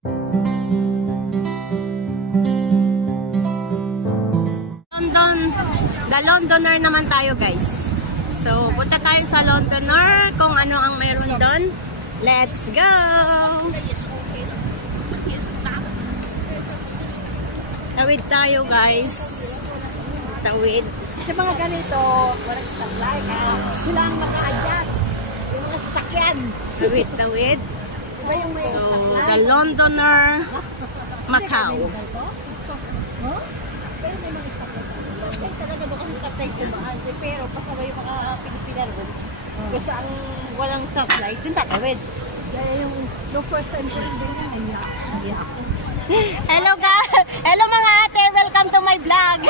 The Londoner naman tayo, guys. So, punta tayo sa Londoner kung ano ang mayroon doon. Let's go! Tawid tayo, guys. Tawid. Sa mga ganito, walang supply. Sila ang maka-adjust. Yung mga sasakyan. Tawid, tawid. Diba yung may So, the Londoner, Macau. Pero may mga supply talaga doon kasi supply tumaan. Pero pasabay yung mga Pilipina ron. Kasi ang walang supply, dun tatawid. Kaya yung first time ko rin din yan. Hello, guys! Hello, mga ate! Welcome to my vlog!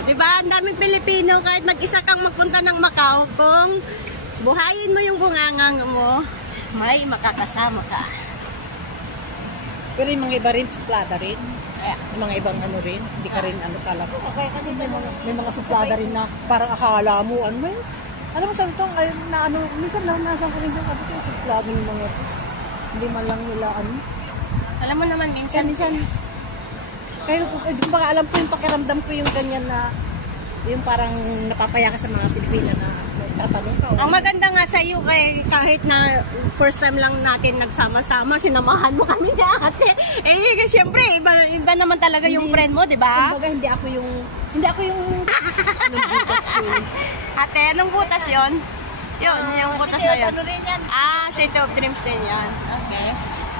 Diba, ang daming Pilipino kahit mag-isa kang magpunta ng Macau, kung buhayin mo yung bungangang mo, may makakasama ka. Pero yung mga iba rin, suplada rin. Yung mga ibang ano rin, hindi ka rin ano talaga. Kaya kasi may mga suplada rin na parang akala mo, ano may, alam mo saan itong, na ano, minsan naranasan ko rin yung kapit yung suplada ng mga ito. Hindi man lang nila ano. Alam mo naman, minsan, kaya kung baka alam ko yung pakiramdam ko yung ganyan na yung parang napapaya ka sa mga Pilipina na tatanong ka. Ang maganda nga sa iyo kahit na first time lang natin nagsama-sama, sinamahan mo kami ni ate. Eh, siyempre, iba naman talaga yung friend mo, di ba? Kumbaga, hindi ako yung Ate, anong butas yun? Yun, yung butas na yun. Ano rin yan? City of Dreams din yan. Okay.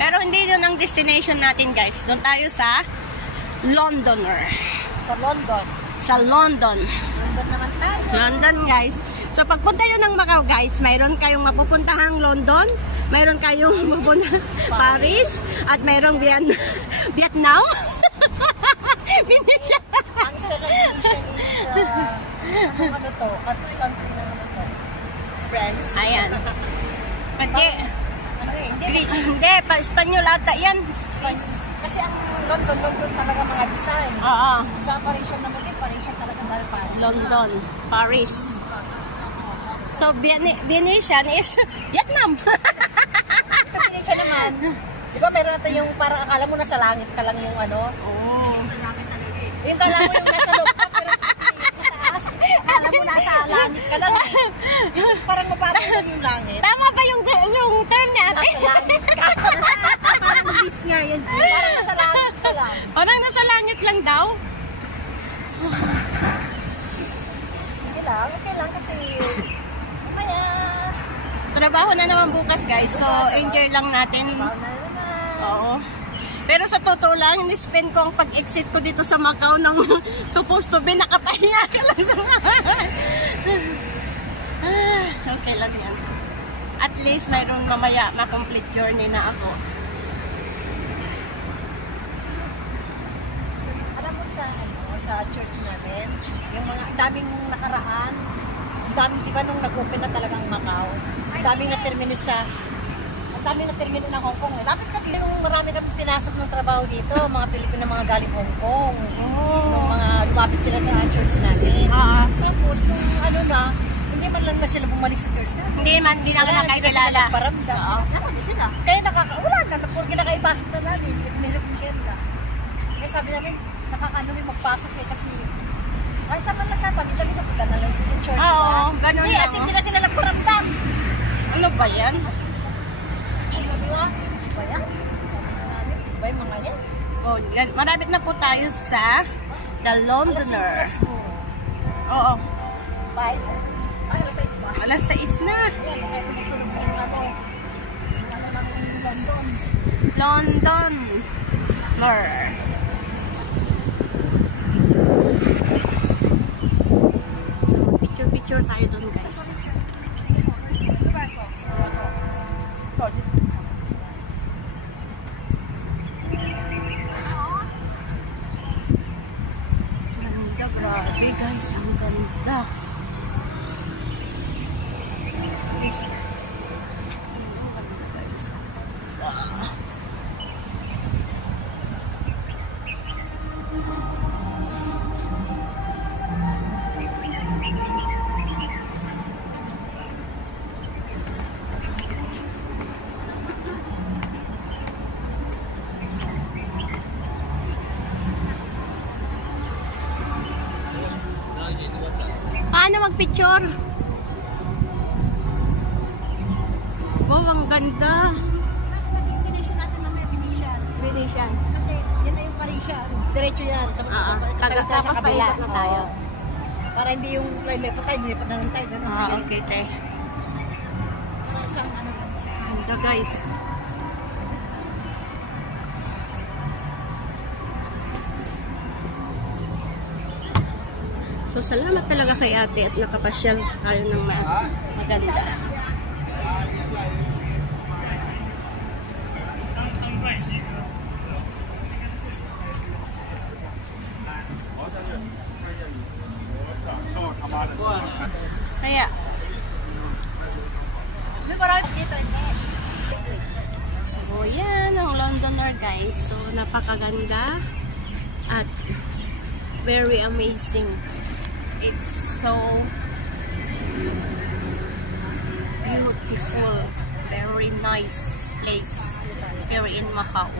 Pero hindi yun ang destination natin, guys. Doon tayo sa Londoner. Sa London. Sa London. London naman tayo. London, guys. So, pagpunta yun ng Macau, guys, mayroon kayong mapupuntahang London, mayroon kayong mapupuntahang Paris, at mayroong Vietnam. Ang celebration is, ano to? Country na naman to. France. Ayan. Hindi. Greece. Hindi, pa-Espanyol ata yan. Kasi ang London talaga mga design. Oo. Sa Parisian naman din, Parisian talaga dahil Paris. London, Paris. So, Venetian is Vietnam. Ito Venetian naman. Di ba meron natin yung parang akala mo nasa langit ka lang yung ano? Oh. Yung kala mo yung nasa loob ka, pero taas. Akala mo nasa langit ka lang. Parang mapasok ka yung langit. Tama ba yung term niya? Nasa langit ka. Parang bis nga yun. Parang nasa langit ka lang. Parang nasa langit lang daw. Sige lang, okay lang kasi kaya Trabaho na naman bukas, guys. So, enjoy lang natin. Oo. Pero sa totoo lang, in-spend ko ang pag-exit ko dito sa Macau ng supposed to be nakapahinga ka lang sa okay lang yan. At least, mayroon mamaya ma-complete journey na ako. alam mo sa church namin, yung mga daming nakaraan, daming diba nung nag-open na talagang Macau, daming na-terminate ng Hong Kong. Lapit na yung marami kami pinasok ng trabaho dito, mga Pilipino mga galing Hong Kong. Yung mga lumapit sila sa church namin. Tapos, yung ano na, hindi man lang na sila bumalik sa church namin. Hindi na nga nakakilala. Nakakilala sila. Kaya wala na, porque nakaipasok na namin. Meron yung genda. Kaya sabi namin, nakakano rin magpasok kasi ay sa man lang sa minsan punta na lang sa church. Oo, ganun lang. Kasi hindi na sila nagparamdam. Ano ba yan? Ba yan? Ba yung mga yan? Oh, marabit na po tayo sa The Londoner. Oo. Bye. Ay, Alas 6 na. London. So, picture tayo doon, guys. Ganda, grabe guys, ang ganda. picture. Wow, ang ganda. Nasa destination natin na may Venetian. Venetian. Kasi yan na yung Parisian. Diretso yan. Tapos paikot na tayo. Para hindi yung lipat tayo, lipat na lang tayo. Okay, te. Para isang ano lang. Ganda, guys. So, salamat talaga kay ate at nakapasyal tayo ng maganda. Kaya, so yan ang Londoner, guys. So, napakaganda at very amazing. It's so beautiful, very nice place here in Macau.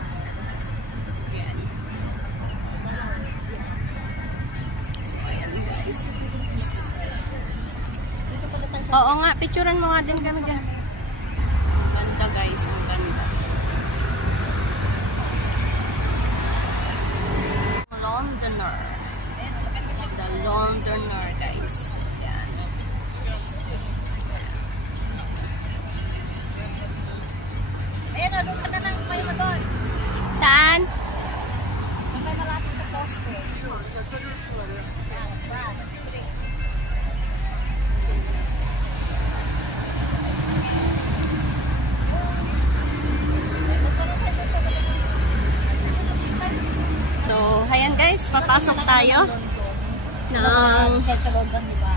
Ayan. So, ayan, guys. Oo nga, picturean mo nga din kami dyan. Ang ganda, guys, ang ganda. Londoner. The Londoner, guys. Yan. Ayan, doon ka na lang kayo na doon. Saan? Doon kayo malapit sa poste. So, ayan guys, papasok tayo Sa London, di ba?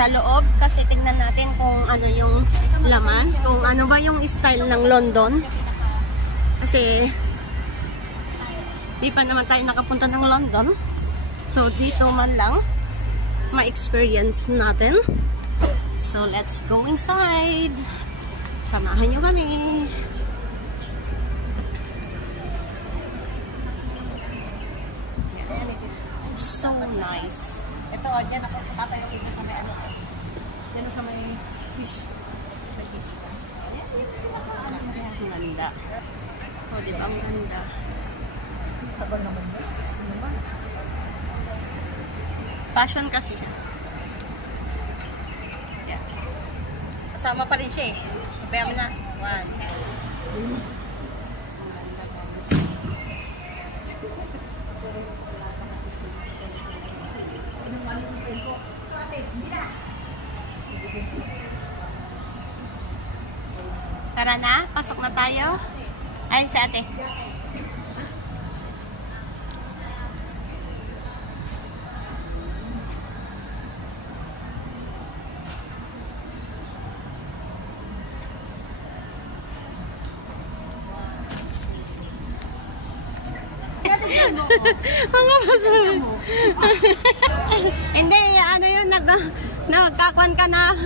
sa loob kasi tingnan natin kung ano yung laman, kung ano ba yung style ng London. Kasi di pa naman tayo nakapunta ng London. So, dito man lang ma-experience natin. So, let's go inside. Samahan nyo kami. So nice. Ito, dyan ako tatayo dito sa may ano. Dyan sa may fish. Ang ganda. O, di ba? Ang ganda. Sabon naman ba? Fashion kasi siya. Yeah. Kasama pa rin siya eh. Sabihan mo na. 1. Ang ganda, guys. Tara na, pasok na tayo. Ay, sa ate. Mga pasok. Hindi, ano yun, nagkakwan ka na.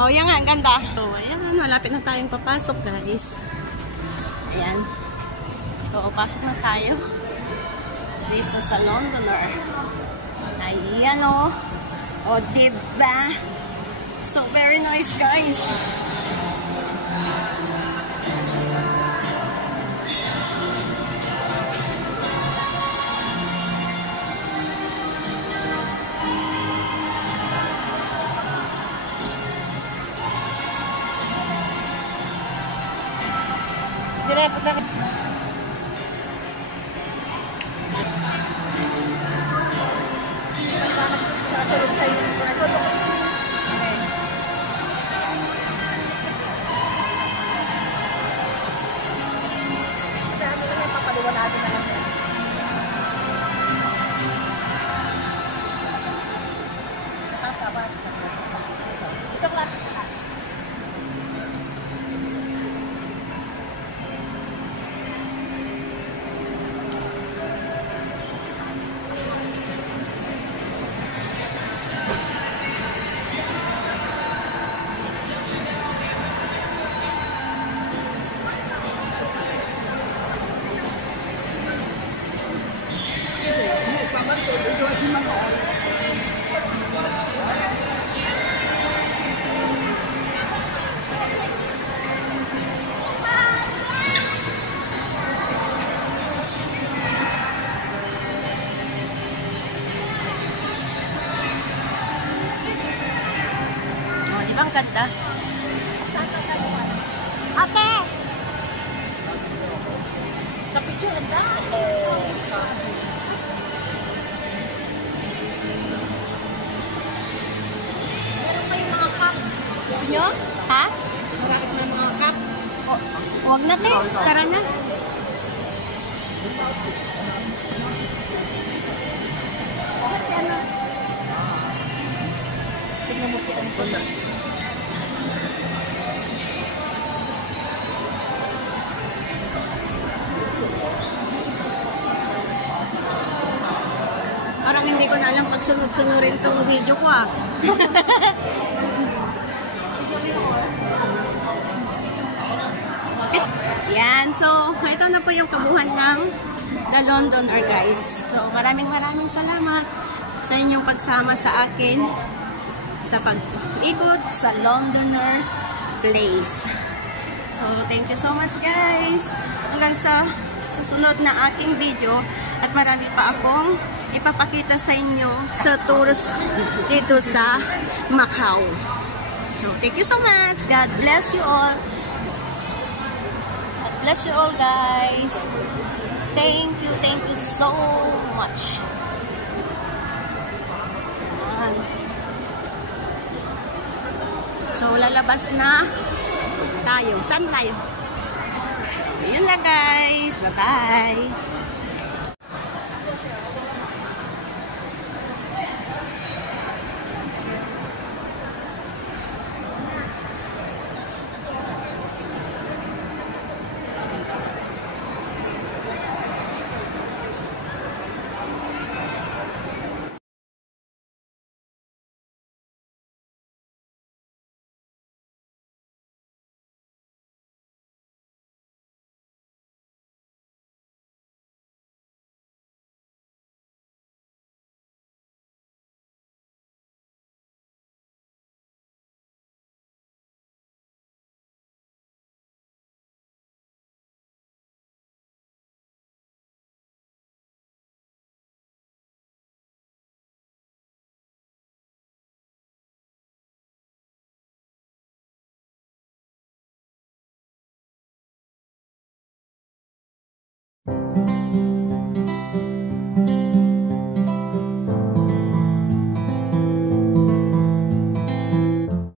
Oh, yan nga, ang ganda. So, ayan, malapit na tayong papasok, guys. Ayan. So, pasok na tayo. Dito sa Londoner. Ayan, oh. Oh, diba? So, very nice, guys. Sira, punta ka. Nakatulog sa'yo. Sa amin lang yan, papaliwanagin na lang yan. Sa taas na ba? Ito klase ka. Oh, di ba ang ganda? Ate! Sa picture, ang dami. Meron kayong mga cup. Gusto nyo? Ha? Marami na mga cup. Huwag na, te. Tara na. Kasi ano? Tignan mo si Anton. Parang hindi ko na alam pag sunod-sunurin tong video ko ah. Yan, so ito na po yung kabuhan ng The Londoner guys. So maraming salamat sa inyong pagsama sa akin sa pag-ikot sa Londoner Place. So thank you so much guys. Hanggang sa susunod na aking video at marami pa akong ipapakita sa inyo sa tours dito sa Macau. So thank you so much. God bless you all. God bless you all guys. Thank you so much. Ayan. So lalabas na tayo. Saan tayo? So, yun lang guys. Bye-bye. Thank you.